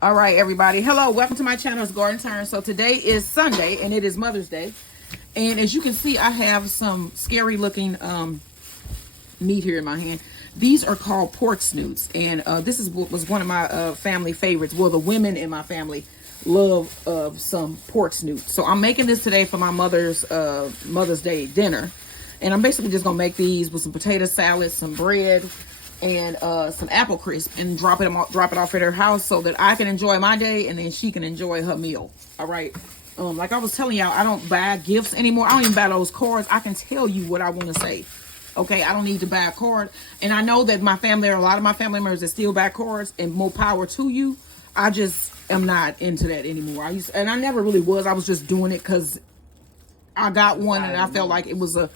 All right, everybody. Hello, welcome to my channel. It's Garden Turns. So today is Sunday, and it is Mother's Day. And as you can see, I have some scary looking meat here in my hand. These are called pork snoots, and this was one of my family favorites. Well, the women in my family love some pork snoots. So I'm making this today for my mother's Day dinner, and I'm basically just gonna make these with some potato salad, some bread, and some apple crisp, and drop it off at her house so that I can enjoy my day and then she can enjoy her meal. All right. Like I was telling y'all, I don't buy gifts anymore. I don't even buy those cards. I can tell you what I want to say. Okay, I don't need to buy a card. And I know that there are a lot of my family members that still buy cards, and more power to you. I just am not into that anymore. And I never really was. I was just doing it because I got one and I felt like it was a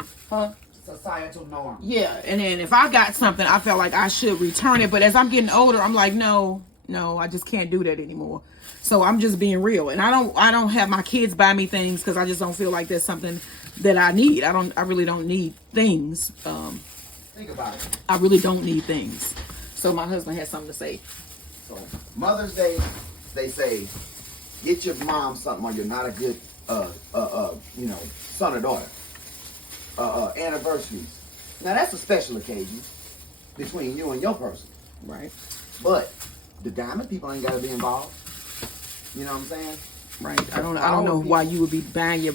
societal norm. Yeah, and then if I got something, I felt like I should return it. But as I'm getting older, I'm like, no, I just can't do that anymore. So I'm just being real, and I don't have my kids buy me things because I just don't feel like there's something that I need. I really don't need things. Think about it. I really don't need things. So my husband has something to say. So Mother's Day, they say, get your mom something, or you're not a good son or daughter. Anniversaries. Now that's a special occasion between you and your person, Right. but the diamond people ain't got to be involved. You know what I'm saying? Right. I don't know why you would be buying your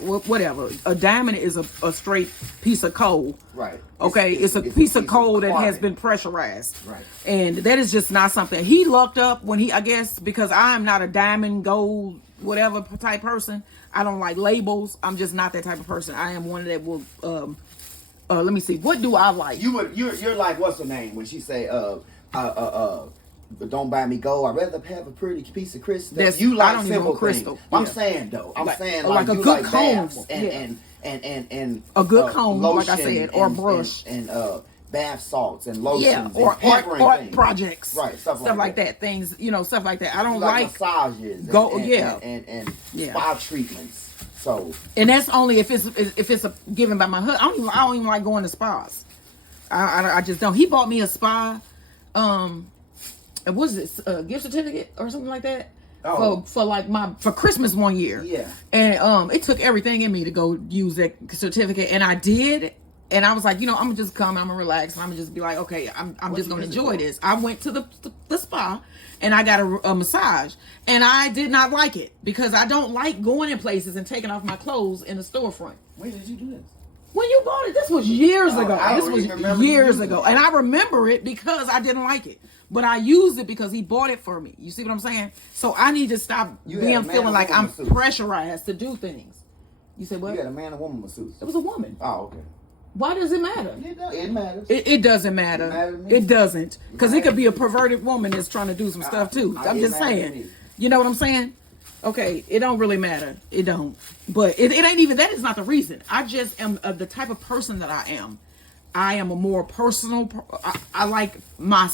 whatever. A diamond is a straight piece of coal. Right. Okay. It's a piece of coal that has been pressurized. Right. And that is just not something he lucked up when I guess because I'm not a diamond, gold, whatever type person. I don't like labels. I'm just not that type of person. I am one that will let me see. What do I like? You're like, what's her name when she say but don't buy me gold. I'd rather have a pretty piece of crystal. You like I don't simple even crystal. things. I'm saying though. I'm saying like a you good like comb and a good comb, like I said, or brush and bath salts and lotions or and art projects, right? Stuff like that. Things, stuff like that. I don't like massages, and spa treatments. So, and that's only if it's given by my husband. I don't even like going to spas. I just don't. He bought me a spa. Was it a gift certificate or something like that? Oh. For Christmas one year. Yeah. And it took everything in me to go use that certificate, and I did. And I was like, I'm gonna just come, I'm gonna relax, and I'm gonna just be like, okay, I'm just gonna enjoy this. I went to the spa, and I got a massage, and I did not like it because I don't like going in places and taking off my clothes in the storefront. When did you do this? When you bought it, this was years ago. This was years ago, and I remember it because I didn't like it, but I used it because he bought it for me. You see what I'm saying? So I need to stop feeling like I'm pressurized to do things. You said what? You got a man and woman masseuse. It was a woman. Oh, okay. Why does it matter? It matters. It doesn't matter. It doesn't. Because it could be a perverted woman that's trying to do some stuff too. I'm just saying. You know what I'm saying? Okay, it don't really matter. It don't. But it ain't even, that is not the reason. I just am the type of person that I am. I am a more personal, I like my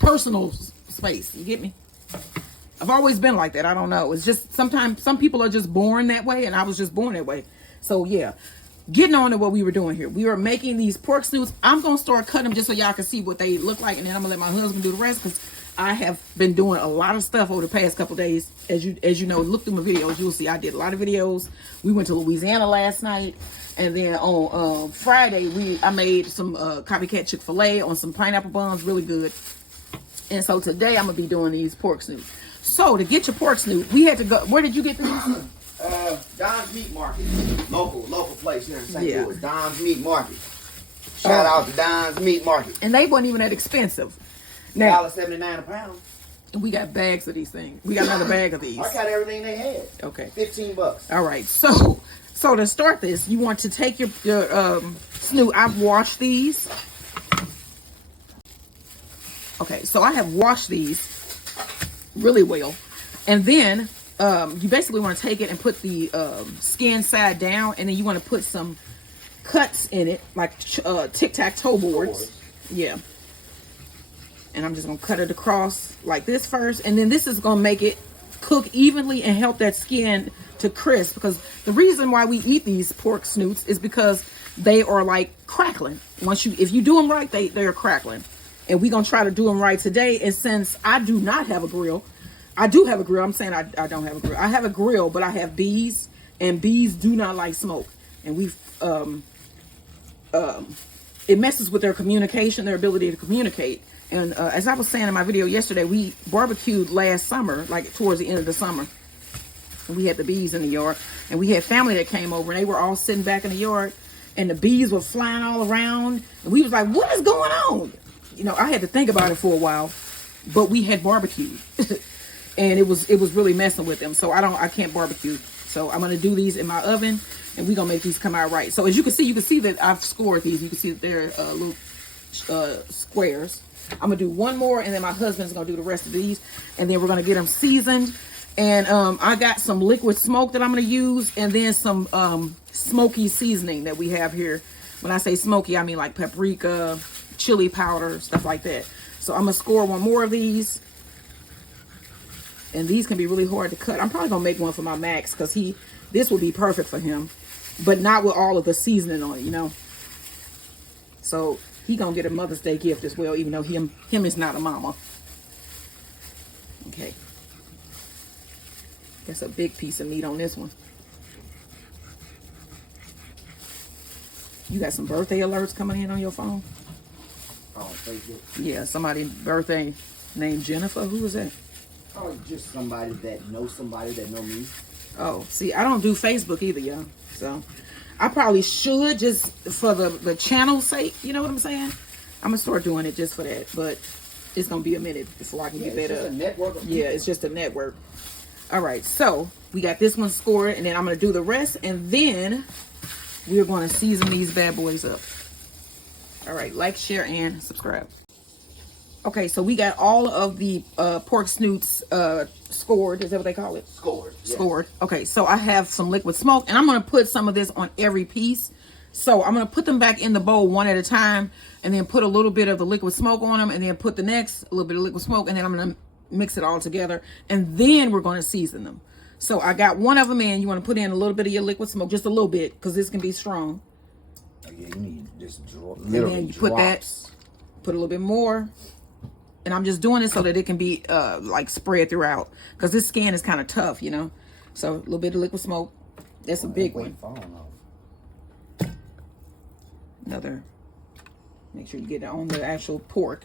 personal space. You get me? I've always been like that. I don't know. It's just sometimes some people are just born that way, and I was just born that way. So yeah. Getting on to what we were doing here. We were making these pork snoots. I'm going to start cutting them just so y'all can see what they look like. And then I'm going to let my husband do the rest because I have been doing a lot of stuff over the past couple days. As you know, look through my videos, you'll see I did a lot of videos. We went to Louisiana last night. And then on Friday, I made some copycat Chick-fil-A on some pineapple buns. Really good. And so today I'm going to be doing these pork snoots. So to get your pork snoot, we had to go. Where did you get these? Don's Meat Market, local place here in St. Louis. Don's Meat Market. Shout out to Don's Meat Market. And they wasn't even that expensive. Now $1.79 a pound. We got bags of these things. We got another bag of these. I got everything they had. Okay. $15. All right. So to start this, you want to take your snoot. I've washed these. Okay. So I have washed these really well, and then. You basically want to take it and put the skin side down, and then you want to put some cuts in it, like tic-tac-toe boards. Yeah. And I'm just going to cut it across like this first, and then this is going to make it cook evenly and help that skin to crisp, because the reason why we eat these pork snoots is because they are like crackling. If you do them right, they are crackling. And we're going to try to do them right today. And since I do not have a grill, I do have a grill. I'm saying I don't have a grill. I have a grill, but I have bees, and bees do not like smoke. And we've it messes with their communication, their ability to communicate. And as I was saying in my video yesterday, we barbecued last summer, like towards the end of the summer. And we had the bees in the yard, and we had family that came over, and they were all sitting back in the yard, and the bees were flying all around, and we was like, what is going on? You know, I had to think about it for a while, but we had barbecued. And it was really messing with them. So I can't barbecue. So I'm gonna do these in my oven, and we're gonna make these come out right. So as you can see that I've scored these. You can see that they're little squares. I'm gonna do one more, and then my husband's gonna do the rest of these, and then we're gonna get them seasoned. And I got some liquid smoke that I'm gonna use, and then some smoky seasoning that we have here. When I say smoky, I mean like paprika, chili powder, stuff like that. So I'm gonna score one more of these. And these can be really hard to cut. I'm probably gonna make one for my Max, because this will be perfect for him, but not with all of the seasoning on it, you know. So he gonna get a Mother's Day gift as well, even though him is not a mama. Okay, that's a big piece of meat on this one. You got some birthday alerts coming in on your phone? Oh, Facebook. Yeah, somebody's birthday named Jennifer. Who is that? Oh, just somebody that knows me. Oh, see, I don't do Facebook either, y'all. So I probably should, just for the channel's sake. You know what I'm saying? I'm gonna start doing it just for that, but it's gonna be a minute before I can get that up. Yeah, it's just a network. All right, so we got this one scored, and then I'm gonna do the rest, and then we're gonna season these bad boys up. All right, like, share, and subscribe. Okay, so we got all of the pork snoots scored. Is that what they call it? Scored. Yeah. Scored. Okay, so I have some liquid smoke, and I'm going to put some of this on every piece. So I'm going to put them back in the bowl one at a time, and then put a little bit of the liquid smoke on them, and then put the next a little bit of liquid smoke, and then I'm going to mix it all together, and then we're going to season them. So I got one of them in. You want to put in a little bit of your liquid smoke, just a little bit, because this can be strong. Oh, yeah, you need just and then you put that, put a little bit more. And I'm just doing it so that it can be like spread throughout, because this skin is kind of tough, you know. So a little bit of liquid smoke. That's a big one. Another. Make sure you get it on the actual pork.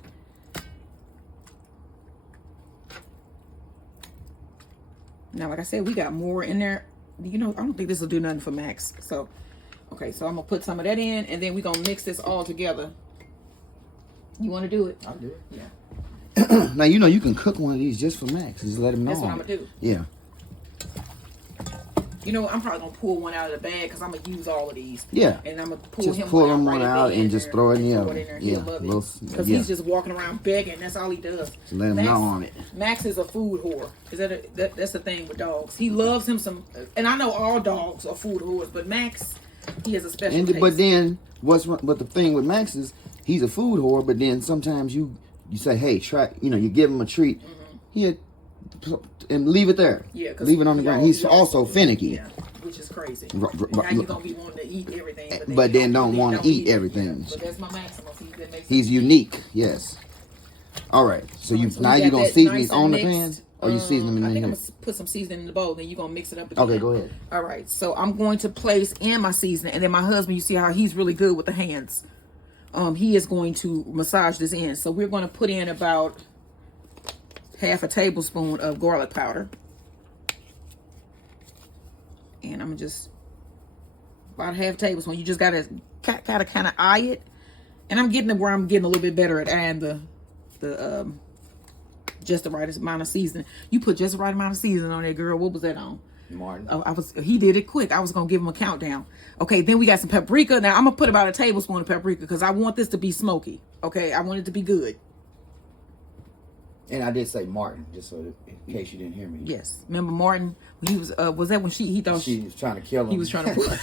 Now, like I said, we got more in there. You know, I don't think this will do nothing for Max. So, okay, so I'm gonna put some of that in, and then we're gonna mix this all together. You want to do it? I'll do it. Yeah. Now, you know, you can cook one of these just for Max. Just let him know. That's what I'm going to do. Yeah. You know, I'm probably going to pull one out of the bag, because I'm going to use all of these. Yeah. And I'm going to pull just him pull one one out and just throw it in the oven. He'll love it. Because he's just walking around begging. That's all he does. So let him know on it. Max is a food whore. That's the thing with dogs. He loves him some. And I know all dogs are food whores, but Max, he has a special taste. But then, but the thing with Max is, he's a food whore, but then sometimes you say, hey, try, you know, you give him a treat. And leave it there. Yeah, leave it on the ground. He's also finicky. Yeah, which is crazy. Now you're going to be wanting to eat everything. But then don't want to eat everything. Yeah, but that's my Maximus. He's unique, yes. All right. So now you're going to season these on the pan? Or you season them in the I think I'm going to put some seasoning in the bowl, then you're going to mix it up again. Okay, go ahead. All right. So I'm going to place in my seasoning. And then my husband, you see how he's really good with the hands. He is going to massage this in. So we're going to put in about half a tablespoon of garlic powder. And I'm just about half a tablespoon. You just got to kind of eye it. And I'm getting it where I'm getting a little bit better at adding the just the right amount of seasoning. You put just the right amount of seasoning on there, girl. What was that on? Martin. He did it quick. I was gonna give him a countdown. Okay, then we got some paprika. Now I'm gonna put about a tablespoon of paprika, because I want this to be smoky. Okay, I want it to be good. And I did say Martin, just so that, in case you didn't hear me. Yes, remember Martin? He was that when he thought she was trying to kill him. He was trying to.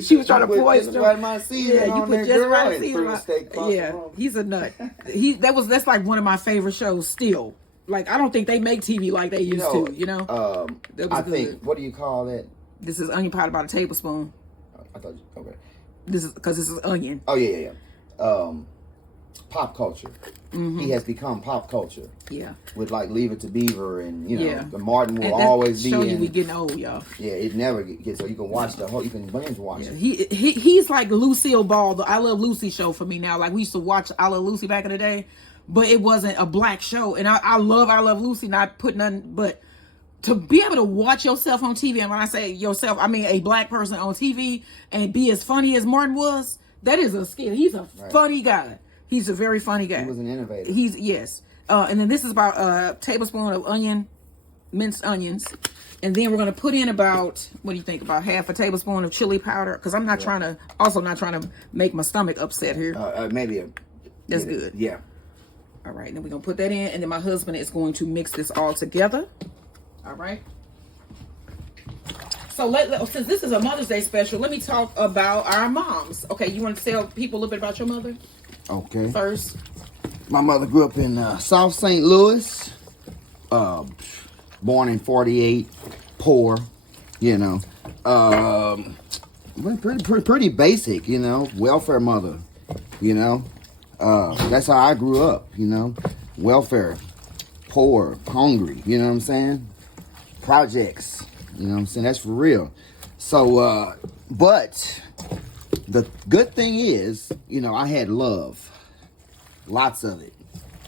She was trying to poison him. Yeah, you put just right seasoning. Yeah, he's a nut. That's like one of my favorite shows still. Like, I don't think they make TV like they used to, you know? That was I good. think, what do you call that? This is onion powder, about a tablespoon. I thought, okay. Because this is onion. Oh, yeah. pop culture. He has become pop culture. Yeah. With like Leave It to Beaver and the Martin will and always be show in. you we getting old, y'all. Yeah, it never gets so you can watch the whole. You can binge watch it. He's like Lucille Ball, the I Love Lucy show for me now. Like we used to watch I Love Lucy back in the day, but it wasn't a black show. And I love Lucy, not put nothing, but to be able to watch yourself on TV, and when I say yourself, I mean a black person on TV and be as funny as Martin was, that is a skill. He's a funny guy. He's a very funny guy. He was an innovator. Yes. And then this is about a tablespoon of minced onions. And then we're going to put in about, what do you think, about half a tablespoon of chili powder? Because I'm not trying to make my stomach upset here. That's good. Yeah. All right. Then we're going to put that in. And then my husband is going to mix this all together. All right. So since this is a Mother's Day special, let me talk about our moms. Okay. You want to tell people a little bit about your mother? Okay. First. My mother grew up in South St. Louis. Born in 48. Poor. Pretty basic, welfare mother, that's how I grew up, welfare, poor, hungry, you know what I'm saying? Projects, you know what I'm saying? That's for real. So, but the good thing is, I had love, lots of it,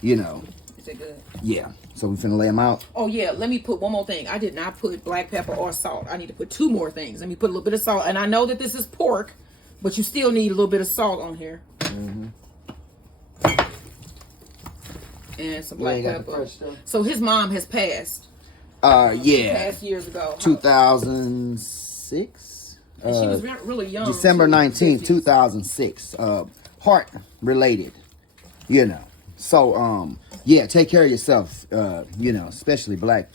Is it good? Yeah. So we finna lay them out. Oh yeah, let me put one more thing. I did not put black pepper or salt. I need to put 2 more things. Let me put a little bit of salt. And I know that this is pork, but you still need a little bit of salt on here. And some black pepper. So his mom has passed. Passed years ago. 2006. And she was really young. December 19th, 2006. Heart related, So, take care of yourself. Especially black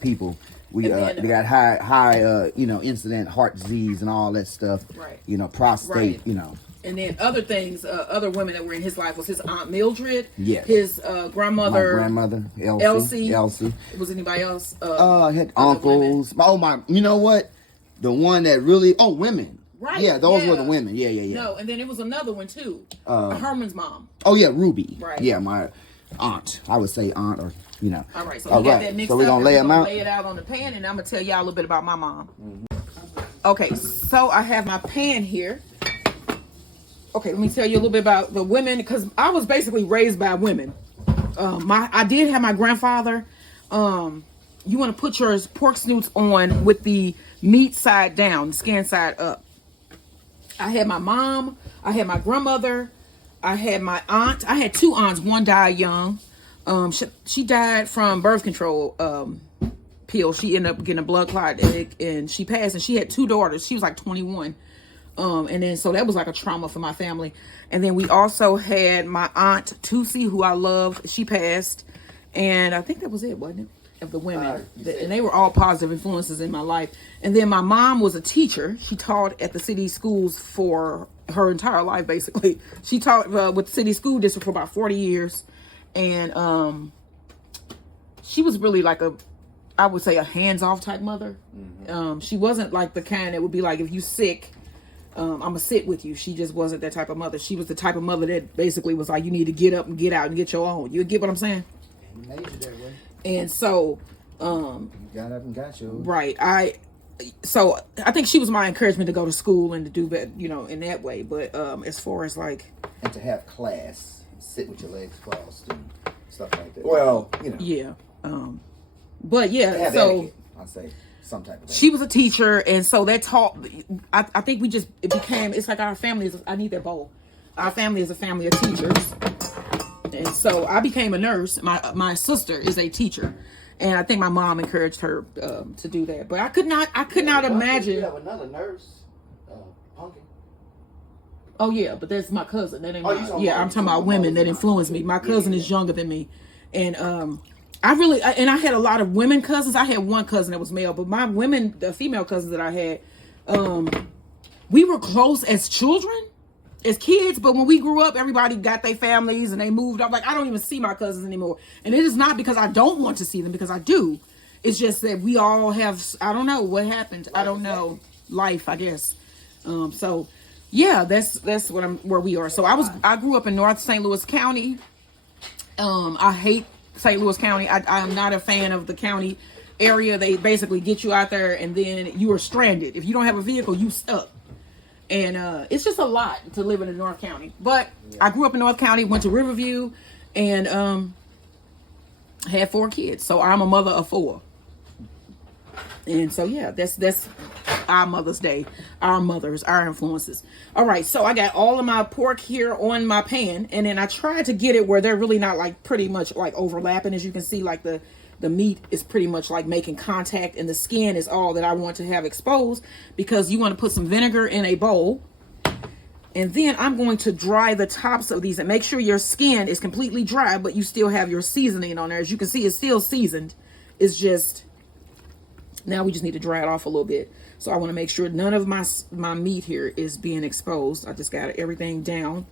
people. We got high incident heart disease and all that stuff. Right. Prostate. Right. And then other things, other women that were in his life was his Aunt Mildred. Yes. His grandmother. My grandmother, Elsie. Was anybody else? I had uncles. You know what? The one that really. Oh, women. Right. Yeah, those were the women. Yeah. No, and then it was another one too. Herman's mom. Oh yeah, Ruby. Right. Yeah, my aunt. I would say aunt or All right, so we got that mixed up. So we're gonna lay them out. Lay it out on the pan, and I'm gonna tell y'all a little bit about my mom. Okay, so I have my pan here. Okay, let me tell you a little bit about the women, because I was basically raised by women. I did have my grandfather. You want to put your pork snoots on with the meat side down, the skin side up. I had my mom. I had my grandmother. I had my aunt. I had 2 aunts. One died young. She died from birth control pill. She ended up getting a blood clot egg, and she passed. And she had 2 daughters. She was like 21. And then so that was like a trauma for my family. And then we also had my aunt Tusi, who I loved. She passed, and I think that was it, wasn't it? Of the women, and they were all positive influences in my life. And then my mom was a teacher. She taught at the city schools for her entire life, basically. She taught with the city school district for about 40 years, and she was really like I would say a hands-off type mother. She wasn't like the kind that would be like, if you sick, I'm gonna sit with you. She just wasn't that type of mother. She was the type of mother that basically was like, you need to get up and get out and get your own. You get what I'm saying? You made it that way. And so, you got up and got you. Right. I think she was my encouragement to go to school and to do that, in that way. But as far as like, and to have class, sit with your legs crossed and stuff like that. Well, Yeah. But yeah, so I'd say some type of thing. She was a teacher, and so that taught. I think it's like our family I need that bowl. Our family is a family of teachers. And so I became a nurse. My sister is a teacher, and I think my mom encouraged her to do that. But I could not imagine. You have another nurse, Pumpkin. Oh yeah, but that's my cousin. That ain't I'm talking about women that influenced me. My cousin is younger than me, and I had a lot of women cousins. I had one cousin that was male, but the female cousins that I had, we were close as children. As kids, but when we grew up, everybody got their families and they moved up. Like, I don't even see my cousins anymore. And it is not because I don't want to see them, because I do. It's just that we all have, I don't know what happened. I don't know. Life, I guess. So yeah, that's where we are. So I grew up in North St. Louis County. I hate St. Louis County. I am not a fan of the county area. They basically get you out there and then you are stranded. If you don't have a vehicle, you stuck. And it's just a lot to live in the North County. But I grew up in North County, went to Riverview, and had 4 kids. So I'm a mother of 4. And so yeah, that's our Mother's Day, our mothers, our influences. All right, so I got all of my pork here on my pan, and then I tried to get it where they're really not like pretty much like overlapping. As you can see, like the meat is pretty much like making contact, and the skin is all that I want to have exposed, because you want to put some vinegar in a bowl. And then I'm going to dry the tops of these, and make sure your skin is completely dry, but you still have your seasoning on there. As you can see, it's still seasoned. It's just, now we just need to dry it off a little bit. So I want to make sure none of my meat here is being exposed. I just got everything down.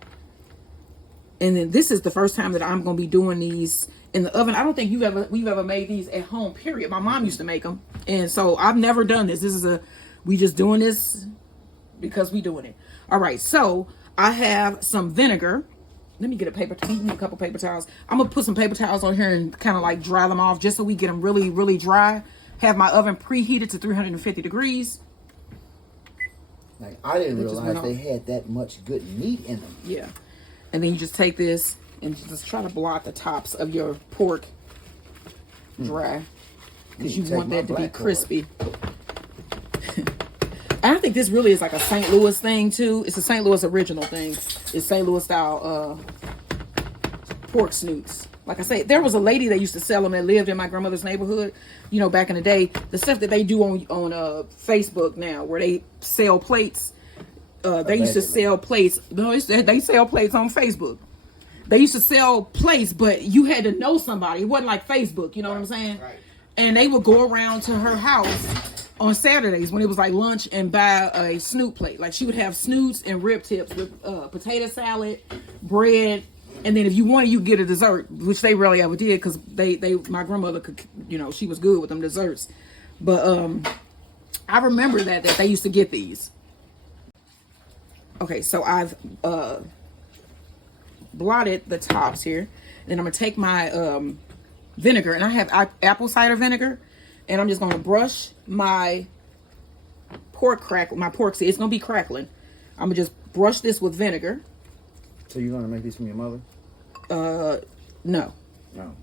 And then this is the first time that I'm going to be doing these in the oven. I don't think we've ever made these at home, period. My mom used to make them. And so I've never done this. We just doing this because we doing it. All right, so I have some vinegar. Let me get a couple paper towels. I'm going to put some paper towels on here and kind of like dry them off just so we get them really, really dry. Have my oven preheated to 350 degrees. Like, I didn't realize they had that much good meat in them. Yeah. And then you just take this and just try to blot the tops of your pork dry, because you want that to be crispy. I think this really is like a St. Louis thing too. It's a St. Louis original thing. It's St. Louis style pork snoots. Like I say, there was a lady that used to sell them that lived in my grandmother's neighborhood, you know, back in the day. The stuff that they do on Facebook now, where they sell plates. They used to sell plates. No, they sell plates on Facebook. They used to sell plates, but you had to know somebody. It wasn't like Facebook, you know what I'm saying? Right. And they would go around to her house on Saturdays when it was like lunch and buy a snoot plate. Like, she would have snoots and rib tips with potato salad, bread, and then if you wanted, you get a dessert, which they rarely ever did, because my grandmother could, you know, she was good with them desserts. But I remember that they used to get these. Okay, so I've blotted the tops here. Then I'm going to take my vinegar, and I have apple cider vinegar, and I'm just going to brush my pork seed. It's going to be crackling. I'm going to just brush this with vinegar. So you're going to make these from your mother? No. No.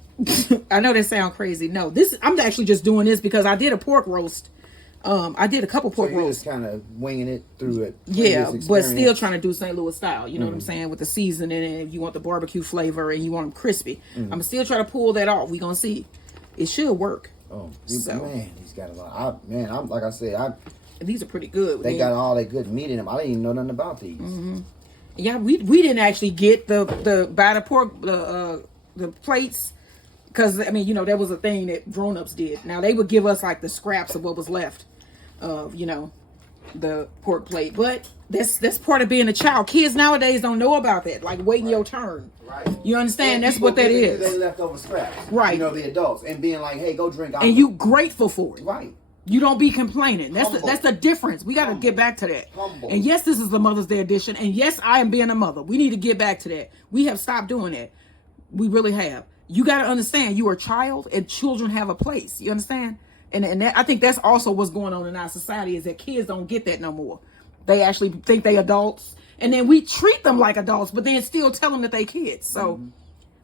I know that sounds crazy. No, I'm actually just doing this because I did a pork roast. I did a couple pork roasts. Just kind of winging it through it. Yeah, but still trying to do St. Louis style. You know what I'm saying? With the seasoning, and if you want the barbecue flavor and you want them crispy. I'm still trying to pull that off. We're going to see. It should work. Oh, man, he's got a lot. I'm like I said, these are pretty good. They got all that good meat in them. I didn't even know nothing about these. Mm-hmm. Yeah, we didn't actually get the pork the plates, because I mean, you know, that was a thing that grown-ups did. Now they would give us like the scraps of what was left of, you know, the pork plate. But that's part of being a child. Kids nowadays don't know about that, like waiting your turn. Right. You understand? That's what that is. They leftover scraps. Right. You know, the adults, and being like, hey, go drink. And you grateful for it. Right. You don't be complaining. That's the difference. We got to get back to that. Humble. And yes, this is the Mother's Day edition. And yes, I am being a mother. We need to get back to that. We have stopped doing that. We really have. You got to understand, you are a child, and children have a place. You understand? And that, I think that's also what's going on in our society, is that kids don't get that no more. They actually think they adults. And then we treat them like adults, but then still tell them that they kids. So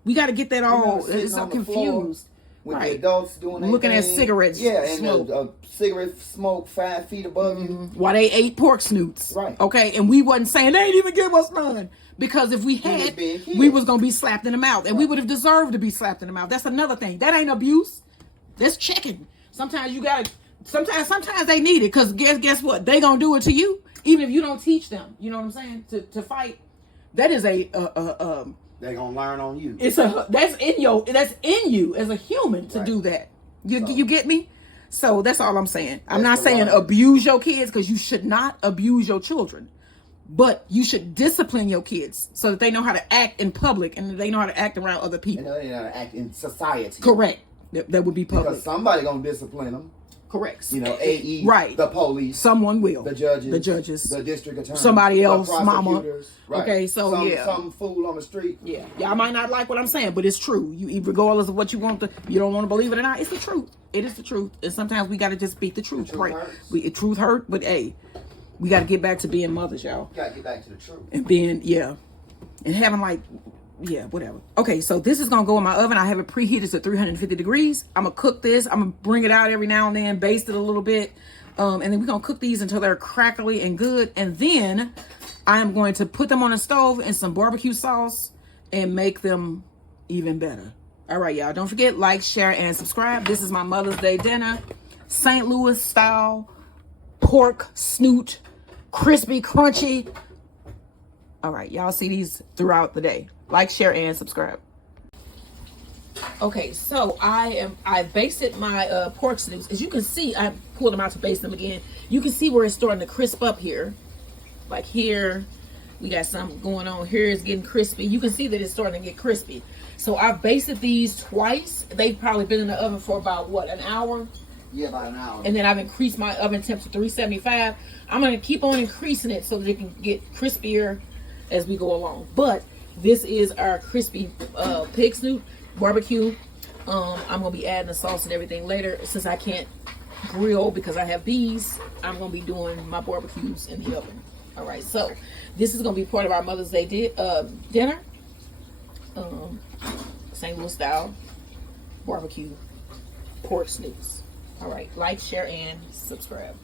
we got to get that all. It's so confused. With the adults doing looking at cigarettes. Yeah, and a cigarette smoke 5 feet above you. While they ate pork snoots. Right. Okay, and we wasn't saying they ain't even give us none. Because if we had, we was going to be slapped in the mouth. And we would have deserved to be slapped in the mouth. That's another thing. That ain't abuse. That's checking. Sometimes you got to, sometimes they need it. Because guess what? They going to do it to you. Even if you don't teach them. You know what I'm saying? To fight. That is they're gonna learn on you. That's in you as a human to do that. You get me? So that's all I'm saying. I'm not saying abuse your kids, because you should not abuse your children. But you should discipline your kids so that they know how to act in public, and they know how to act around other people. And they know how to act in society. Correct. That would be public. Because somebody gonna discipline them. Correct. You know, AE, right. the police, someone will, the judges, the district attorney, somebody else, mama. Right. Okay, so some fool on the street. Yeah, y'all might not like what I'm saying, but it's true. You, regardless of what you want to, you don't want to believe it or not. It's the truth. It is the truth, and sometimes we got to just speak the truth. The truth hurts. Truth hurt, but hey, we got to get back to being mothers, y'all. Got to get back to the truth and being and having whatever. Okay, so this is gonna go in my oven. I have it preheated to 350 degrees. I'm gonna cook this. I'm gonna bring it out every now and then, baste it a little bit, and then we're gonna cook these until they're crackly and good. And then I'm going to put them on the stove in some barbecue sauce and make them even better. All right, y'all. Don't forget, like, share, and subscribe. This is my Mother's Day dinner, St. Louis style pork snoot, crispy, crunchy. All right, y'all see these throughout the day. Like, share, and subscribe. Okay, so I basted my pork snoots. As you can see, I pulled them out to baste them again. You can see where it's starting to crisp up here. Like here, we got something going on. Here it's getting crispy. You can see that it's starting to get crispy. So I've basted these twice. They've probably been in the oven for about, what, an hour? Yeah, about an hour. And then I've increased my oven temp to 375. I'm going to keep on increasing it so that it can get crispier as we go along. But this is our crispy pig snoot barbecue. I'm going to be adding the sauce and everything later. Since I can't grill because I have bees, I'm going to be doing my barbecues in the oven. All right, so this is going to be part of our Mother's Day dinner. St. Louis style barbecue pork snoots. All right, like, share, and subscribe.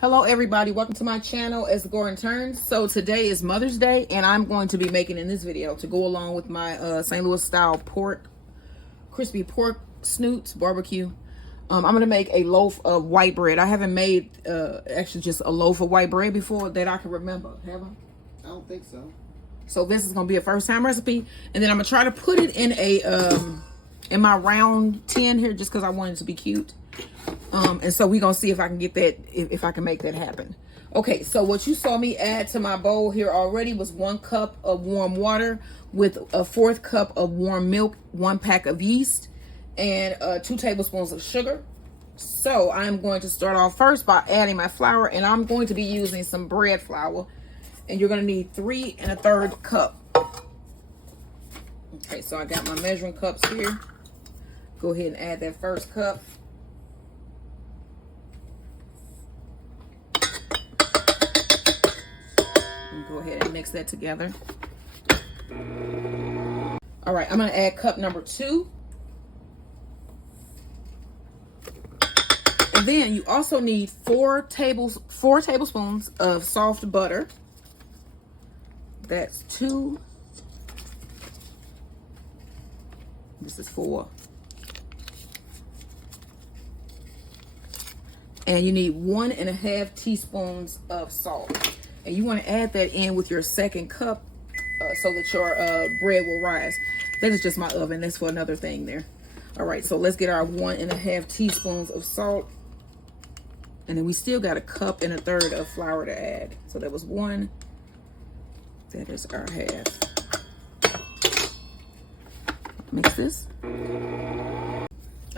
Hello everybody, welcome to my channel as Gordon Turns. So today is Mother's Day and I'm going to be making in this video to go along with my St. Louis style crispy pork snoots barbecue. I'm going to make a loaf of white bread. I haven't made actually just a loaf of white bread before that I can remember, have I? I don't think so. So this is going to be a first time recipe, and then I'm going to try to put it in a in my round tin here just because I want it to be cute. And so we're going to see if I can get that, if I can make that happen. Okay, so what you saw me add to my bowl here already was 1 cup of warm water with a 1/4 cup of warm milk, 1 pack of yeast, and 2 tablespoons of sugar. So I'm going to start off first by adding my flour, and I'm going to be using some bread flour, and you're going to need 3 1/3 cup. Okay, so I got my measuring cups here. Go ahead and add that first cup. Go ahead and mix that together. All right, I'm going to add cup number 2. And then you also need 4 tablespoons of soft butter. That's 2. This is 4. And you need 1 1/2 teaspoons of salt. And you want to add that in with your second cup so that your bread will rise. That is just my oven. That's for another thing there. All right, so let's get our 1 1/2 teaspoons of salt. And then we still got 1 1/3 cup of flour to add. So that was 1. That is our half. Mix this.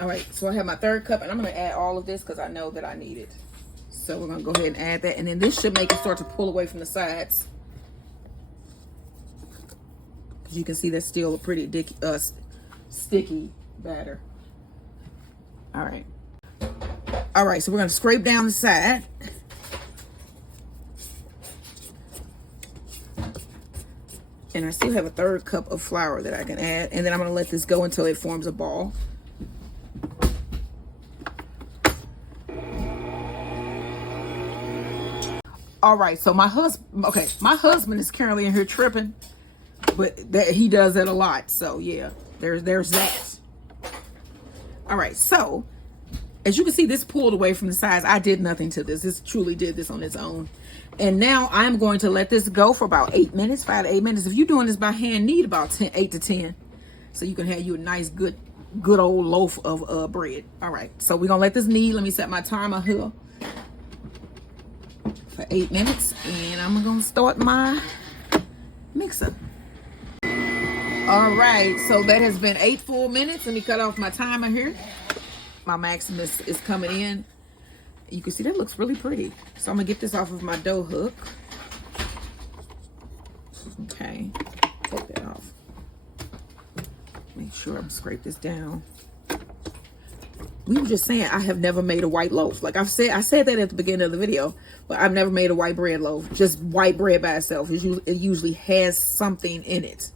All right, so I have my 1/3 cup, and I'm going to add all of this because I know that I need it. So we're going to go ahead and add that. And then this should make it start to pull away from the sides. As you can see, that's still a pretty sticky batter. All right. All right, so we're going to scrape down the side. And I still have a 1/3 cup of flour that I can add. And then I'm going to let this go until it forms a ball. All right, so my husband is currently in here tripping, but he does that a lot. So yeah, there's that. All right, so as you can see, this pulled away from the sides. I did nothing to this. This truly did this on its own. And now I'm going to let this go for about 8 minutes, 5 to 8 minutes. If you're doing this by hand, need about 8 to 10. So you can have you a nice, good old loaf of bread. All right, so we're gonna let this knead. Let me set my timer here for 8 minutes, and I'm gonna start my mixer. All right, so that has been 8 full minutes. Let me cut off my timer here. My Maximus is coming in. You can see that looks really pretty. So I'm gonna get this off of my dough hook. Okay, take that off. Make sure I'm scrape this down. We were just saying I have never made a white loaf. Like I said that at the beginning of the video, but I've never made a white bread loaf. Just white bread by itself. It usually has something in it,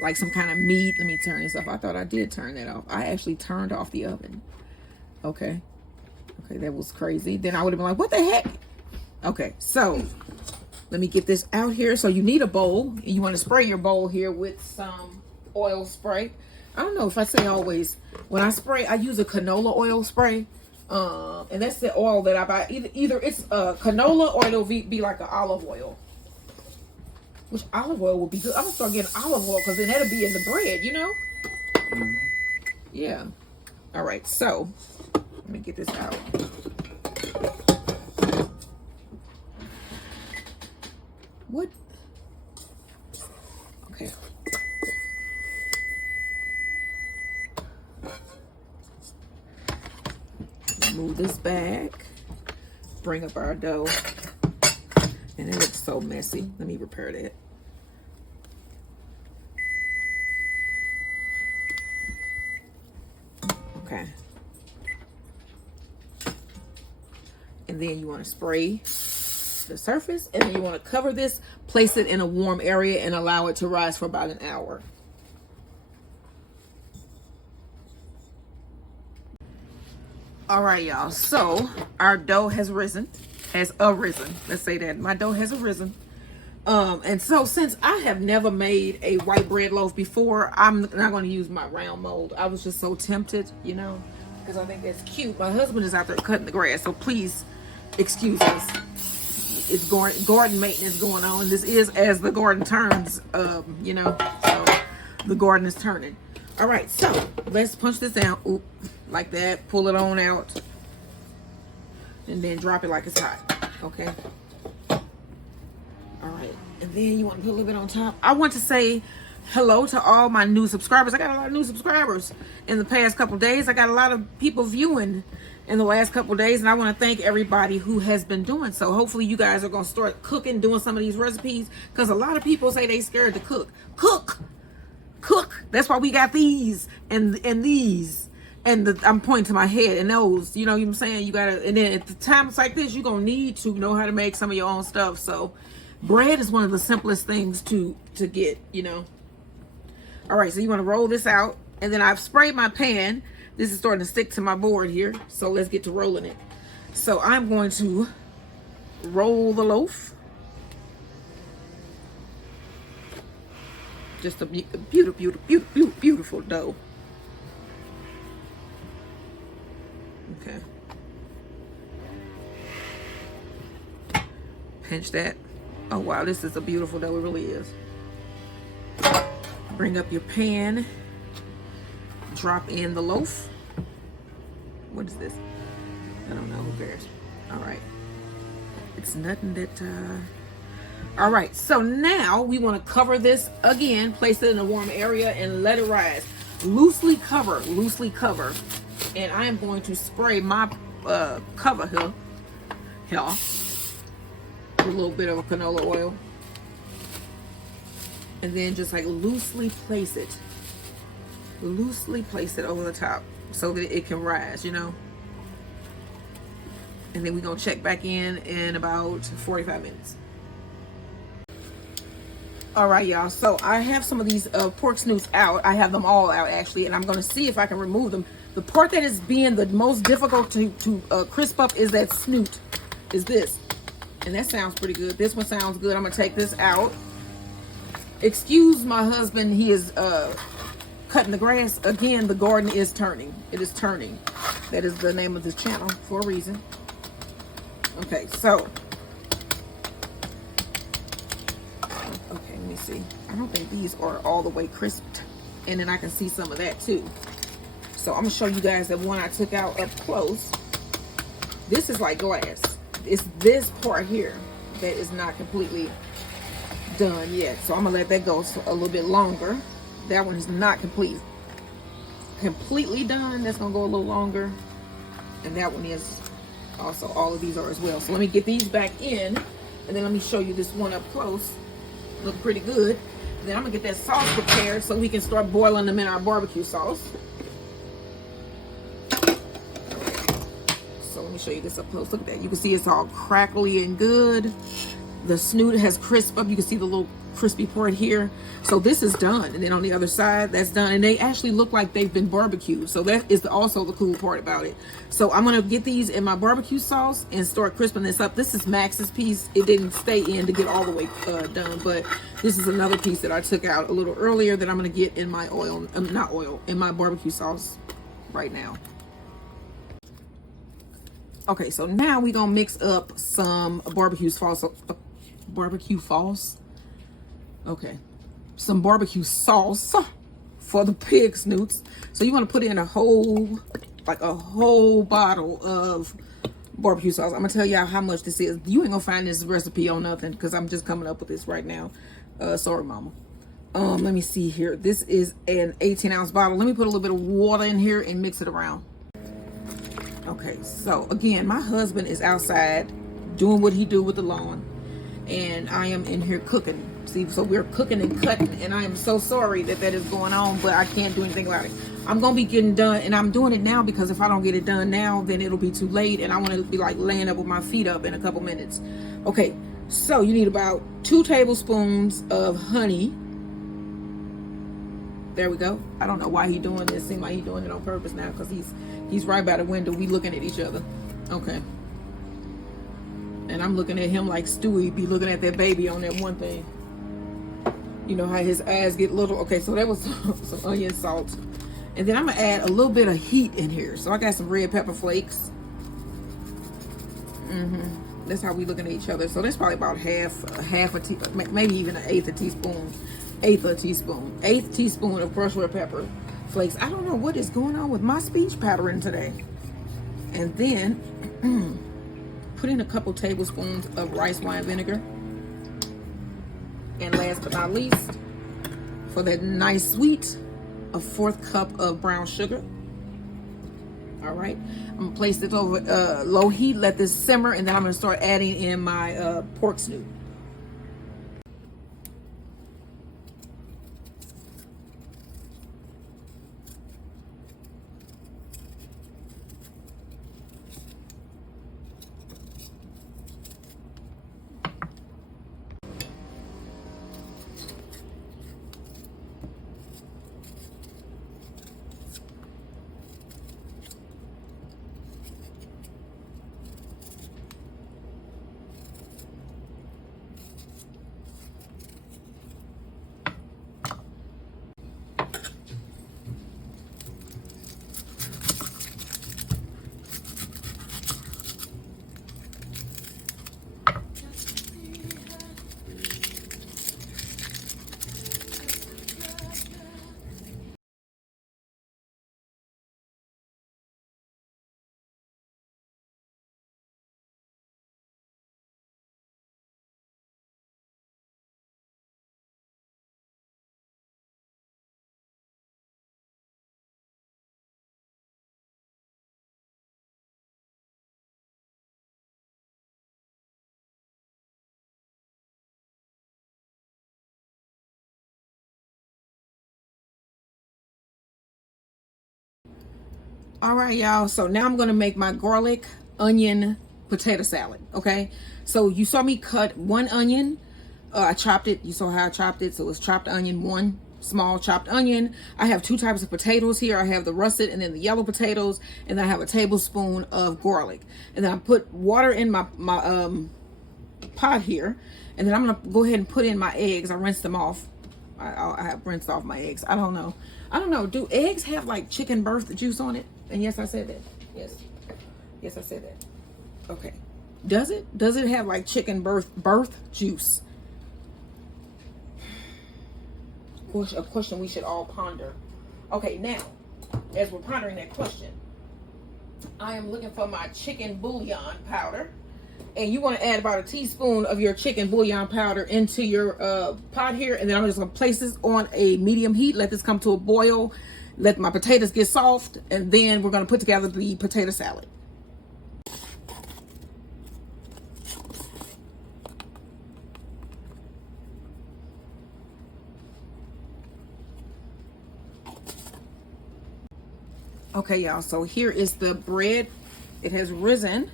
like some kind of meat. Let me turn this off. I thought I did turn that off. I actually turned off the oven. Okay, that was crazy. Then I would have been like, what the heck? Okay, so let me get this out here. So you need a bowl. You want to spray your bowl here with some oil spray. I don't know if I say always. When I spray, I use a canola oil spray. And that's the oil that I buy. Either it's canola or it'll be like an olive oil. Which olive oil would be good. I'm going to start getting olive oil because then that'll be in the bread, you know? Yeah. All right, so let me get this out. What? Okay. Move this back. Bring up our dough. And it looks so messy. Let me repair that. Okay. And then you want to spray the surface, and then you want to cover this, place it in a warm area, and allow it to rise for about an hour. All right, y'all. So our dough has arisen. Let's say that my dough has arisen. And so since I have never made a white bread loaf before, I'm not going to use my round mold. I was just so tempted, you know, because I think that's cute. My husband is out there cutting the grass, so please excuse us. It's garden maintenance going on. This is as the garden turns, you know, so the garden is turning. All right, so let's punch this down. Oop, like that. Pull it on out. And then drop it like it's hot. Okay. All right. And then you want to put a little bit on top. I want to say hello to all my new subscribers. I got a lot of new subscribers in the past couple days. I got a lot of people viewing in the last couple days. And I want to thank everybody who has been doing so. Hopefully you guys are going to start cooking, doing some of these recipes. Because a lot of people say they scared to cook. Cook! That's why we got these and these. And I'm pointing to my head and those, you know what I'm saying? You gotta, and then at the times like this, you're gonna need to know how to make some of your own stuff. So bread is one of the simplest things to get, you know. All right, so you want to roll this out, and then I've sprayed my pan. This is starting to stick to my board here, so let's get to rolling it. So I'm going to roll the loaf. Just a beautiful dough. Okay. Pinch that. Oh wow, this is a beautiful dough. It really is. Bring up your pan. Drop in the loaf. What is this? I don't know. Who cares? All right. It's nothing that. All right. So now we want to cover this again. Place it in a warm area and let it rise. Loosely cover. Loosely cover. And I am going to spray my cover here with a little bit of canola oil. And then just like loosely place it. Loosely place it over the top so that it can rise, you know. And then we're going to check back in about 45 minutes. All right, y'all. So I have some of these pork snoots out. I have them all out, actually. And I'm going to see if I can remove them. The part that is being the most difficult to crisp up is that snoot. Is this. And that sounds pretty good. This one sounds good. I'm gonna take this out. Excuse my husband, he is cutting the grass. Again, the garden is turning. It is turning. That is the name of this channel for a reason. Okay, so. Okay, let me see. I don't think these are all the way crisped. And then I can see some of that too. So I'm gonna show you guys the one I took out up close. This is like glass. It's this part here that is not completely done yet. So I'm gonna let that go a little bit longer. That one is not completely done. That's gonna go a little longer. And that one is also, all of these are as well. So let me get these back in, and then let me show you this one up close. Look pretty good. And then I'm gonna get that sauce prepared so we can start boiling them in our barbecue sauce. So let me show you this up close. Look at that. You can see it's all crackly and good. The snoot has crisped up. You can see the little crispy part here. So this is done. And then on the other side, that's done. And they actually look like they've been barbecued. So that is also the cool part about it. So I'm going to get these in my barbecue sauce and start crisping this up. This is Max's piece. It didn't stay in to get all the way done. But this is another piece that I took out a little earlier that I'm going to get in my oil, not oil, in my barbecue sauce right now. Okay, so now we're going to mix up some barbecue sauce. Barbecue sauce. Okay, some barbecue sauce for the pig snoots. So you want to put in a whole bottle of barbecue sauce. I'm gonna tell y'all how much this is. You ain't gonna find this recipe on nothing because I'm just coming up with this right now. Sorry, mama. Let me see here. This is an 18-ounce bottle. Let me put a little bit of water in here and mix it around. Okay, so again, my husband is outside doing what he do with the lawn, and I am in here cooking. See, so we're cooking and cutting, and I am so sorry that is going on, but I can't do anything about it. I'm gonna be getting done, and I'm doing it now because if I don't get it done now, then it'll be too late, and I want to be like laying up with my feet up in a couple minutes. Okay, so you need about 2 tablespoons of honey. There we go. I don't know why he's doing this. Seems like he's doing it on purpose now because he's right by the window. We looking at each other. Okay. And I'm looking at him like Stewie be looking at that baby on that one thing. You know how his eyes get little. Okay, so that was some onion salt. And then I'm going to add a little bit of heat in here. So I got some red pepper flakes. That's how we looking at each other. So that's probably about half a teaspoon, maybe even an eighth teaspoon of crushed red pepper flakes. I don't know what is going on with my speech pattern today. And then put in a couple tablespoons of rice wine vinegar. And last but not least, for that nice sweet, a 1/4 cup of brown sugar. All right, I'm gonna place this over low heat, let this simmer, and then I'm gonna start adding in my pork snoot. All right, y'all. So now I'm going to make my garlic onion potato salad. Okay. So you saw me cut 1 onion. I chopped it. You saw how I chopped it. So it's chopped onion, 1 small chopped onion. I have 2 types of potatoes here. I have the russet and then the yellow potatoes. And then I have a tablespoon of garlic. And then I put water in my pot here. And then I'm gonna go ahead and put in my eggs. I rinsed them off. I have rinsed off my eggs. I don't know. Do eggs have like chicken birth juice on it? And yes, I said that. Yes, I said that. Okay. Does it? Does it have like chicken birth juice? A question we should all ponder. Okay, now, as we're pondering that question, I am looking for my chicken bouillon powder. And you want to add about a teaspoon of your chicken bouillon powder into your pot here. And then I'm just going to place this on a medium heat. Let this come to a boil. Let my potatoes get soft. And then we're going to put together the potato salad. Okay, y'all. So here is the bread. It has risen.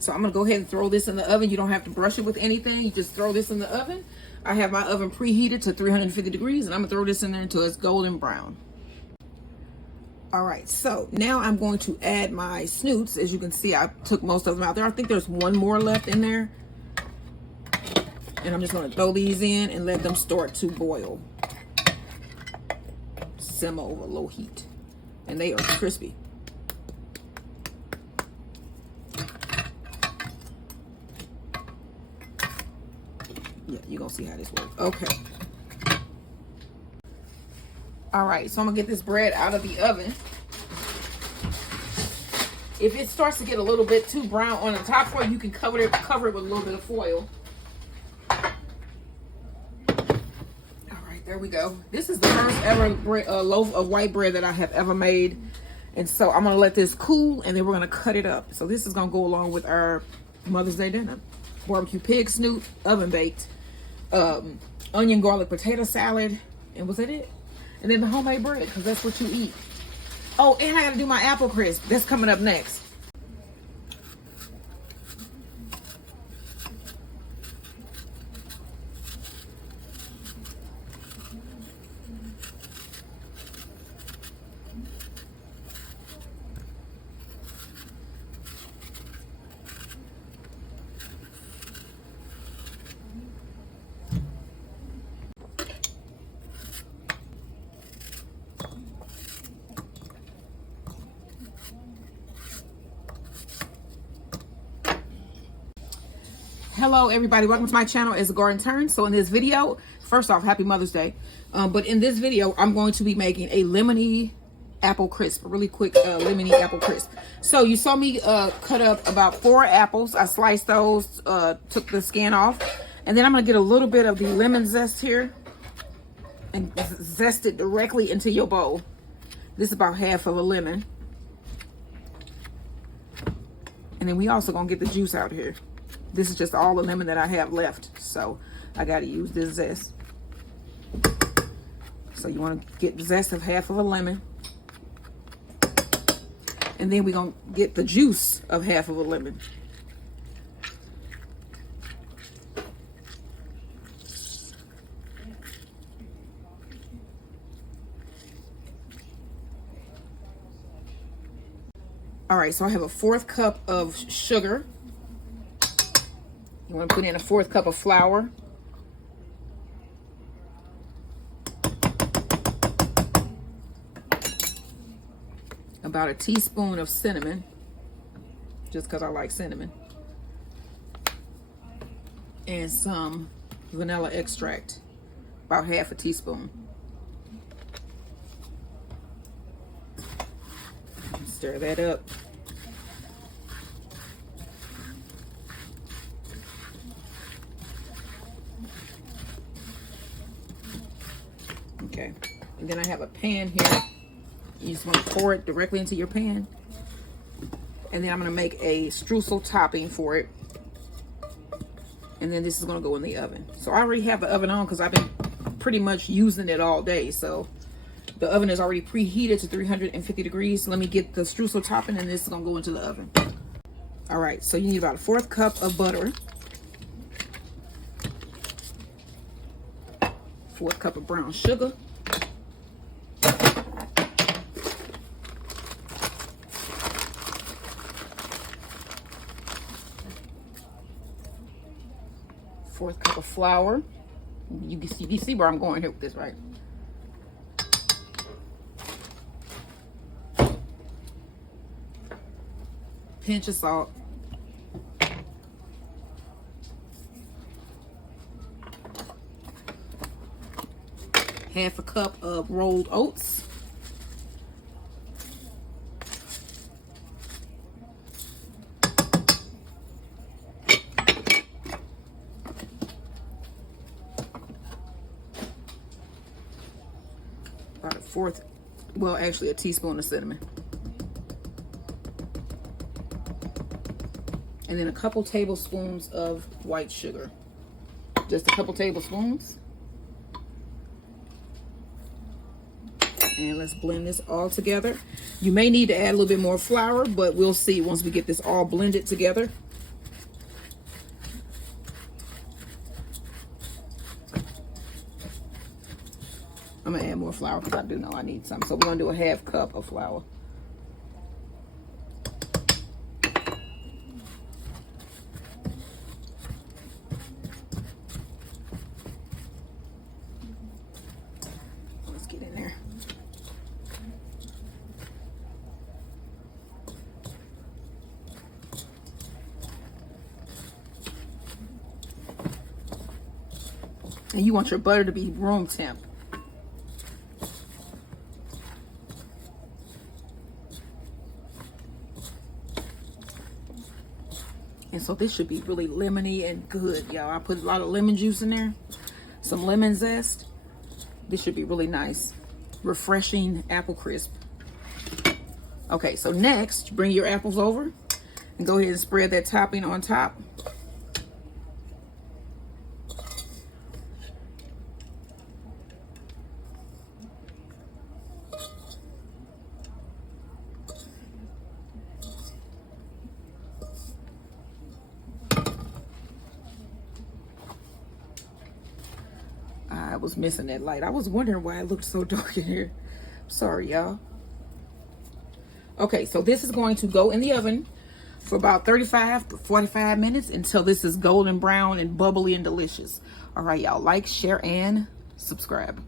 So I'm going to go ahead and throw this in the oven. You don't have to brush it with anything. You just throw this in the oven. I have my oven preheated to 350 degrees. And I'm going to throw this in there until it's golden brown. All right. So now I'm going to add my snoots. As you can see, I took most of them out there. I think there's one more left in there. And I'm just going to throw these in and let them start to boil. Simmer over low heat. And they are crispy. Yeah, you're gonna see how this works. Okay. All right, so I'm gonna get this bread out of the oven. If it starts to get a little bit too brown on the top for you, you can cover it with a little bit of foil. All right, there we go. This is the first ever loaf of white bread that I have ever made. And so I'm gonna let this cool and then we're gonna cut it up. So this is gonna go along with our Mother's Day dinner. Barbecue pig snoot, oven baked. Onion garlic potato salad, and was that it? And then the homemade bread, because that's what you eat. Oh, and I gotta do my apple crisp. That's coming up next. Hello everybody, welcome to my channel. It's Garden Turns. So in this video, first off, happy Mother's Day. But in this video, I'm going to be making a lemony apple crisp, a really quick lemony apple crisp. So you saw me cut up about 4 apples. I sliced those, took the skin off, and then I'm gonna get a little bit of the lemon zest here and zest it directly into your bowl. This is about half of a lemon. And then we also gonna get the juice out here. This is just all the lemon that I have left, so I got to use this zest. So you want to get the zest of half of a lemon, and then we're gonna get the juice of half of a lemon. All right, so I have a 1/4 cup of sugar. You want to put in a 1/4 cup of flour. About a teaspoon of cinnamon, just because I like cinnamon. And some vanilla extract, about half a teaspoon. Stir that up. Okay, and then I have a pan here. You just want to pour it directly into your pan. And then I'm going to make a streusel topping for it. And then this is going to go in the oven. So I already have the oven on because I've been pretty much using it all day. So the oven is already preheated to 350 degrees. Let me get the streusel topping and this is going to go into the oven. All right, so you need about a 1/4 cup of butter. 1/4 cup of brown sugar. 4th cup of flour. You see where I'm going here with this, right? Pinch of salt. Half a cup of rolled oats. About a 4th, well, actually a teaspoon of cinnamon. And then a couple tablespoons of white sugar. Just a couple tablespoons. And let's blend this all together. You may need to add a little bit more flour, but we'll see once we get this all blended together. I'm gonna add more flour because I do know I need some. So we're gonna do a half cup of flour. Let's get in there. And you want your butter to be room temp. And so this should be really lemony and good, y'all. I put a lot of lemon juice in there, some lemon zest. This should be really nice, refreshing apple crisp. Okay, so next, bring your apples over and go ahead and spread that topping on top. I was missing that light. I was wondering why it looked so dark in here. Sorry, y'all. Okay, so this is going to go in the oven for about 35 to 45 minutes until this is golden brown and bubbly and delicious. All right, y'all, like, share, and subscribe.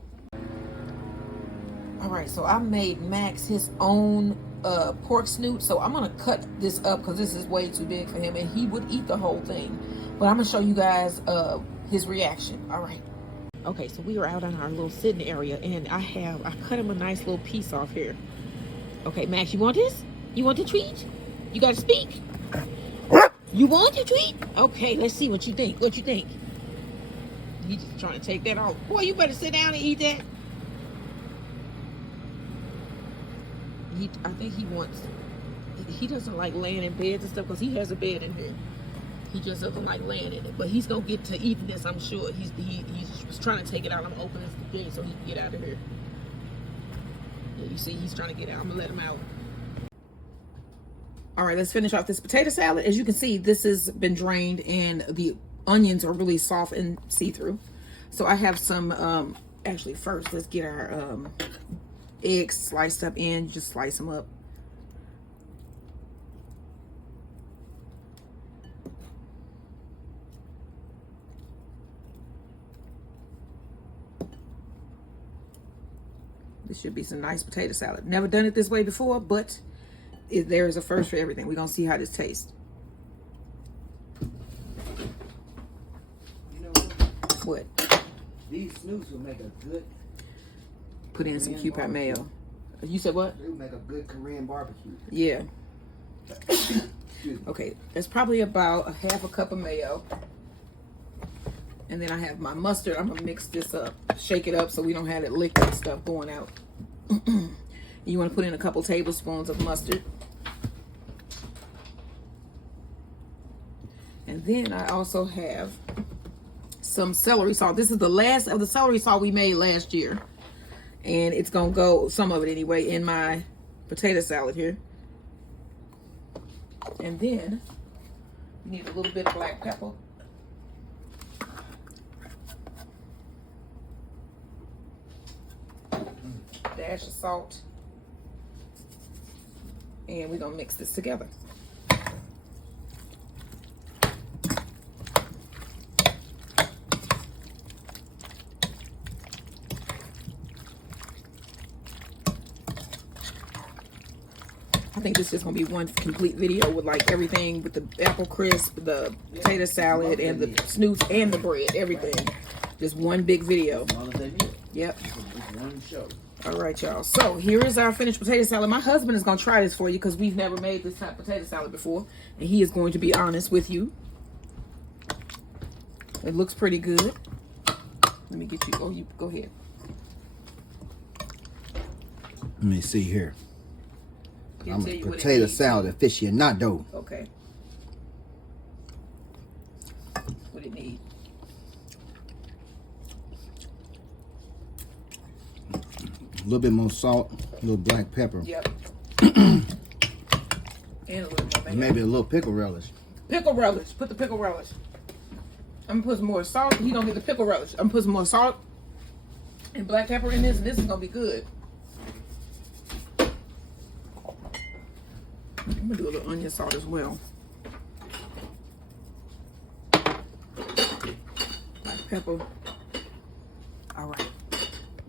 All right, so I made Max his own pork snoot. So I'm gonna cut this up because this is way too big for him and he would eat the whole thing. But I'm gonna show you guys his reaction. All right. Okay, so we are out on our little sitting area and I cut him a nice little piece off here. Okay, Max, you want this? You want the treat? You gotta speak. You want the treat? Okay, let's see what you think. What you think? He's just trying to take that off. Boy, you better sit down and eat that. I think he doesn't like laying in beds and stuff because he has a bed in here. He just doesn't like laying in it, but he's gonna get to eating this, I'm sure. He's trying to take it out. I'm opening the thing so he can get out of here. Yeah, you see, he's trying to get out. I'm gonna let him out. All right, let's finish off this potato salad. As you can see, this has been drained and the onions are really soft and see-through. So I have some, actually first, let's get our eggs sliced up in. Just slice them up. This should be some nice potato salad. Never done it this way before, but there is a first for everything. We're gonna see how this tastes. You know what? These snoots will make a good. Put in some Cupid mayo. You said what? They would make a good Korean barbecue. Yeah. Okay, that's probably about a half a cup of mayo. And then I have my mustard. I'm gonna mix this up, shake it up so we don't have that liquid stuff going out. You wanna put in a couple tablespoons of mustard. And then I also have some celery salt. This is the last of the celery salt we made last year. And it's gonna go, some of it anyway, in my potato salad here. And then you need a little bit of black pepper. Dash of salt. And we're gonna mix this together. I think this is just gonna be one complete video with like everything with the apple crisp, the potato salad, and the Snots and the bread, everything. Just one big video. Yep. All right, y'all. So here is our finished potato salad. My husband is gonna try this for you because we've never made this type of potato salad before, and he is going to be honest with you. It looks pretty good. Let me get you. Oh, you go ahead. Let me see here. I'm a potato salad aficionado. Okay. What it need? A little bit more salt, a little black pepper. Yep. And a little more maybe a little pickle relish. Pickle relish. Put the pickle relish. I'm gonna put some more salt. He don't get the pickle relish. I'm gonna put some more salt and black pepper in this, and this is gonna be good. I'm gonna do a little onion salt as well. Black pepper. All right.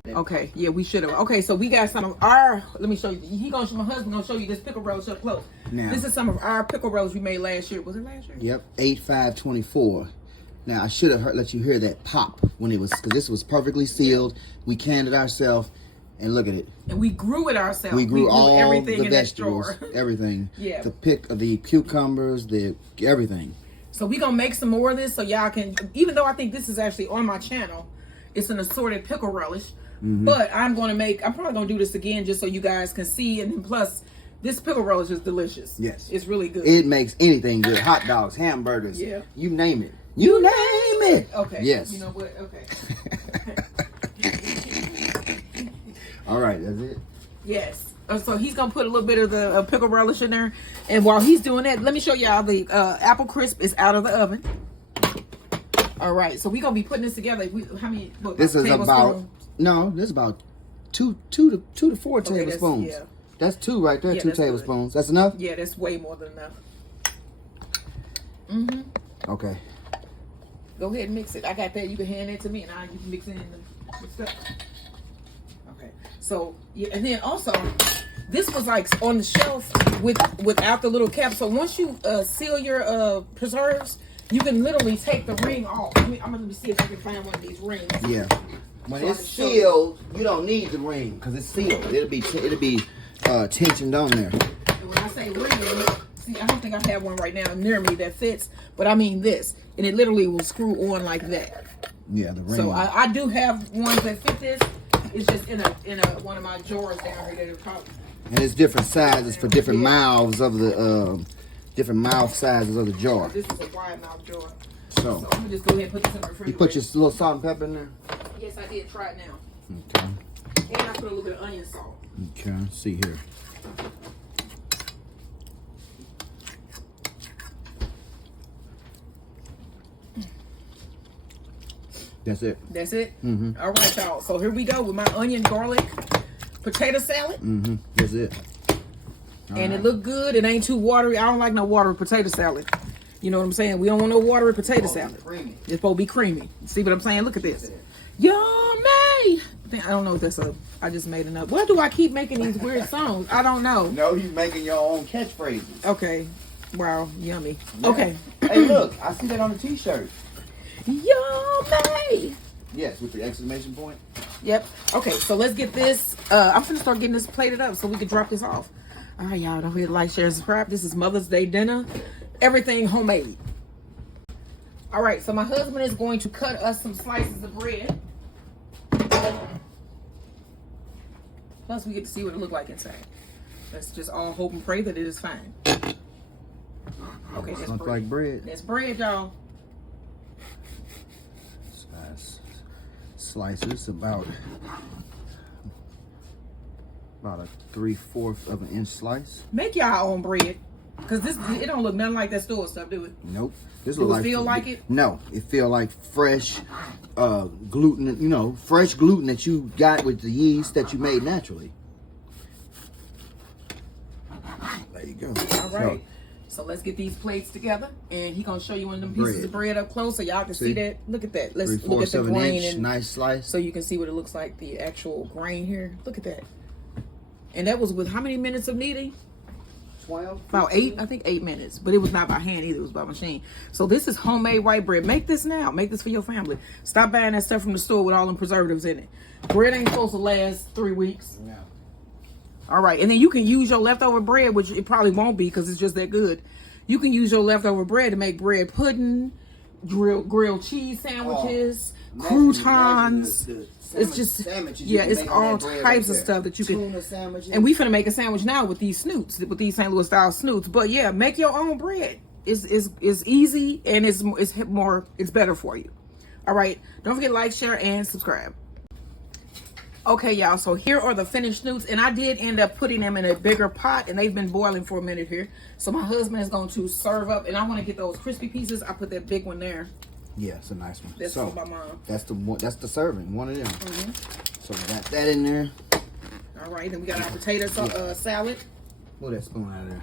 Okay, yeah, we should have. Okay, so we got some of our. Let me show you. My husband gonna show you this pickle relish up close. Now, this is some of our pickle relish we made last year. Was it last year? Yep, 8/5/24. Now I should have let you hear that pop when it was, because this was perfectly sealed. We canned it ourselves, and look at it. And we grew it ourselves. We grew all everything the vegetables, everything. Yeah. The cucumbers, everything. So we gonna make some more of this, so y'all can. Even though I think this is actually on my channel, it's an assorted pickle relish. But I'm probably gonna do this again just so you guys can see, and then plus, this pickle relish is delicious. Yes, it's really good. It makes anything good. Hot dogs, hamburgers. Yeah. You name it. You name it. Okay. Yes. You know what? Okay. All right, that's it. Yes. So he's gonna put a little bit of the pickle relish in there, and while he's doing that, let me show y'all the apple crisp is out of the oven. All right, so we're gonna be putting this together. How many? What, this is about this is about two to four tablespoons. That's two right there. 2 tablespoons. Good. That's enough. Yeah, that's way more than enough. Okay. Go ahead and mix it. I got that. You can hand that to me, and you can mix it in the stuff. Okay. So yeah, and then also, this was like on the shelf without the little cap. So once you seal your preserves, you can literally take the ring off. I'm gonna see if I can find one of these rings. Yeah. When it's sealed, you don't need the ring because it's sealed. It'll be tensioned on there. And when I say ring, see, I don't think I have one right now near me that fits, but I mean this, and it literally will screw on like that. Yeah, the ring. So I do have ones that fit this. It's just in a one of my drawers down here that are probably. And it's different sizes for different mouths of the different mouth sizes of the jar. This is a wide mouth jar. So I'm gonna just go ahead and put this in the refrigerator. You put your little salt and pepper in there? Yes, I did. Try it now. Okay. And I put a little bit of onion salt. Okay, let's see here. That's it. That's it? All right, y'all. So here we go with my onion garlic potato salad. That's it. And it looked good. It ain't too watery. I don't like no watery potato salad. You know what I'm saying? We don't want no watery potato salad. It's supposed to be creamy. See what I'm saying? Look at this. Yummy! I don't know if that's I just made it up. Why do I keep making these weird songs? I don't know. No, you're making your own catchphrases. Okay. Wow. Yummy. Yeah. Okay. Hey, look. I see that on the t-shirt. Yummy! Yes, with the exclamation point. Yep. Okay, so let's get this. I'm going to start getting this plated up so we can drop this off. All right, y'all. Don't forget to like, share, and subscribe. This is Mother's Day dinner. Everything homemade. All right, so my husband is going to cut us some slices of bread. Plus, we get to see what it looks like inside. Let's just all hope and pray that it is fine. Okay, that's looks like bread. That's bread, y'all. Slices about a 3/4 of an inch slice. Make y'all own bread, cause it don't look nothing like that store stuff, do it? Nope. This do it feel like it? No, it feel like fresh gluten. You know, fresh gluten that you got with the yeast that you made naturally. There you go. All right. So let's get these plates together, and he's gonna show you one of them pieces of bread up close, so y'all can see that. Look at that. Let's look at the grain, and nice slice, so you can see what it looks like. The actual grain here. Look at that. And that was with how many minutes of kneading? 12? About 8, I think 8 minutes. But it was not by hand either, it was by machine. So this is homemade white bread. Make this now. Make this for your family. Stop buying that stuff from the store with all them preservatives in it. Bread ain't supposed to last 3 weeks. No. All right, and then you can use your leftover bread, which it probably won't be because it's just that good. You can use your leftover bread to make bread pudding, grilled cheese sandwiches, croutons. It's just, yeah, it's all types of stuff that you can. And we finna make a sandwich now with these snoots, with these St. Louis style snoots. But yeah, make your own bread. It's easy and it's better for you. All right, don't forget to like, share, and subscribe. Okay, y'all, so here are the finished snoots, and I did end up putting them in a bigger pot, and they've been boiling for a minute here. So my husband is going to serve up, and I want to get those crispy pieces. I put that big one there. Yeah, it's a nice one. That's for my mom. That's the serving, one of them. So we got that in there. All right, then we got our potato salad. Pull that spoon out of there.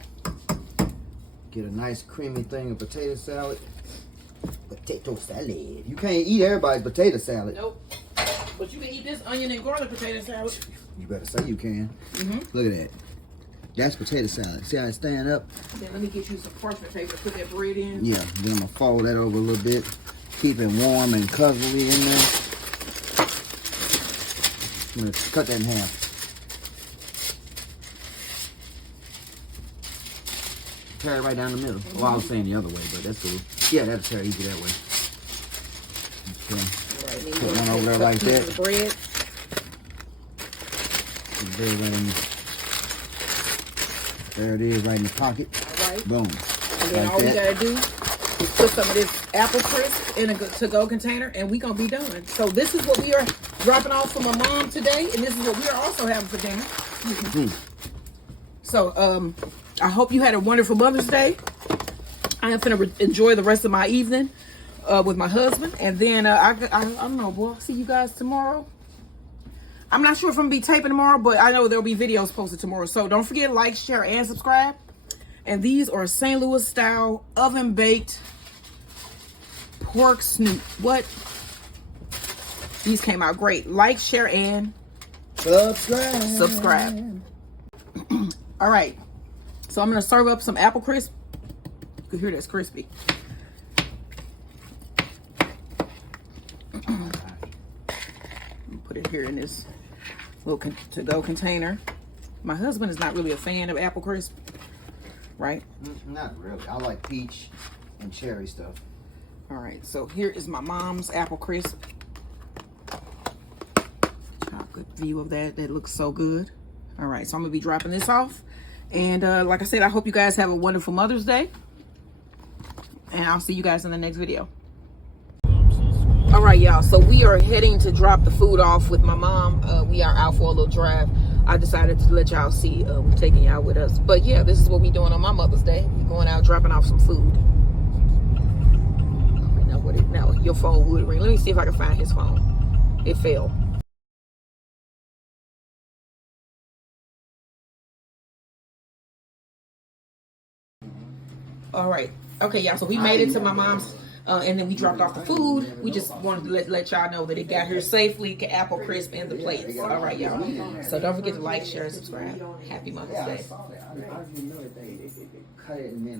Get a nice creamy thing of potato salad. Potato salad. You can't eat everybody's potato salad. Nope. But you can eat this onion and garlic potato salad. You better say you can. Look at that. That's potato salad. See how it stand up? Then let me get you some parchment paper to put that bread in. Yeah, then I'm going to fold that over a little bit. Keep it warm and coverly in there. I'm going to cut that in half. Tear it right down the middle. Well, I was saying the other way, but that's cool. Yeah, that'll tear easy that way. Okay. Put one over there like that. Bread. Bread right in there. There it is, right in the pocket. All right. Boom. And then like all we that. gotta do is put some of this apple crisp in a to-go container, and we gonna be done. So this is what we are dropping off for my mom today, and this is what we are also having for dinner. So I hope you had a wonderful Mother's Day. I am gonna enjoy the rest of my evening with my husband, and then I don't know, boy. I'll see you guys tomorrow. I'm not sure if I'm gonna be taping tomorrow, but I know there'll be videos posted tomorrow. So don't forget to like, share, and subscribe. And these are St. Louis style oven baked pork snoot. What? These came out great. Like, share, and subscribe. All right. So I'm gonna serve up some apple crisp. You can hear that's crispy. Put it here in this little to-go container. My husband is not really a fan of apple crisp, right? Not really. I like peach and cherry stuff. All right, so here is my mom's apple crisp. Good view of that. That looks so good. All right, so I'm gonna be dropping this off. And like I said, I hope you guys have a wonderful Mother's Day. And I'll see you guys in the next video. All right, y'all, so we are heading to drop the food off with my mom. We are out for a little drive. I decided to let y'all see we're taking y'all with us. But yeah, this is what we're doing on my Mother's Day. We're going out dropping off some food. Now your phone would ring. Let me see if I can find his phone. It fell. All right. Okay, y'all, so we made it to my mom's. And then we dropped off the food. We just wanted to let y'all know that it got here safely. Apple crisp and the plates. All right, y'all. So don't forget to like, share, and subscribe. Happy Mother's Day. I didn't know they cut it and then